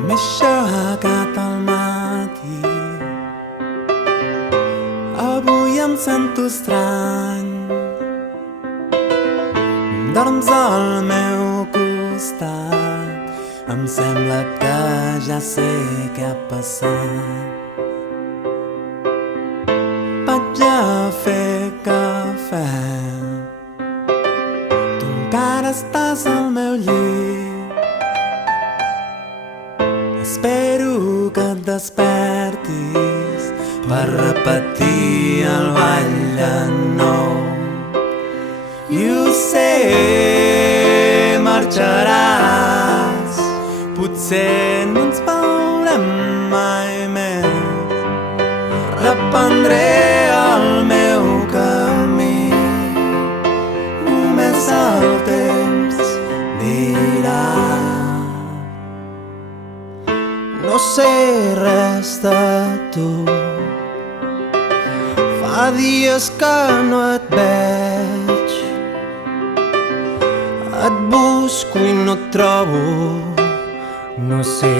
M'he aixecat al matí, avui em sento estrany. Dorms al meu costat, em sembla que ja sé què ha passat. Vaig a fer cafè, tu encara estàs al meu llit. Espero que et despertis per repetir el ball de nou. I ho sé, marxaràs, potser no ens veurem mai més. Reprendré el meu camí, només el temps dirà. No sé res de tu, fa dies que no et veig. Et busco i no et trobo, no sé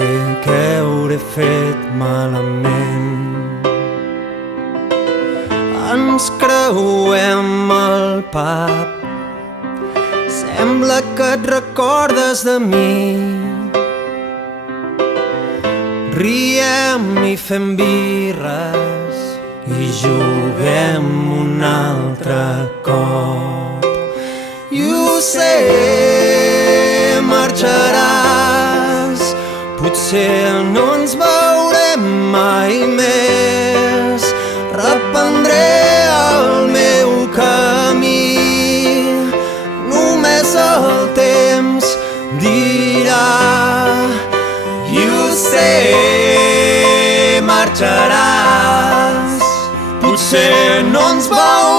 què hauré fet malament. Ens creuem al pub, sembla que et recordes de mi. Riem i fem birres i juguem un altre cop. I ho sé, marxaràs, potser no ens veurem mai més. Reprendré el meu camí, només el temps dirà. I ho sé, marxaràs, potser no ens veurem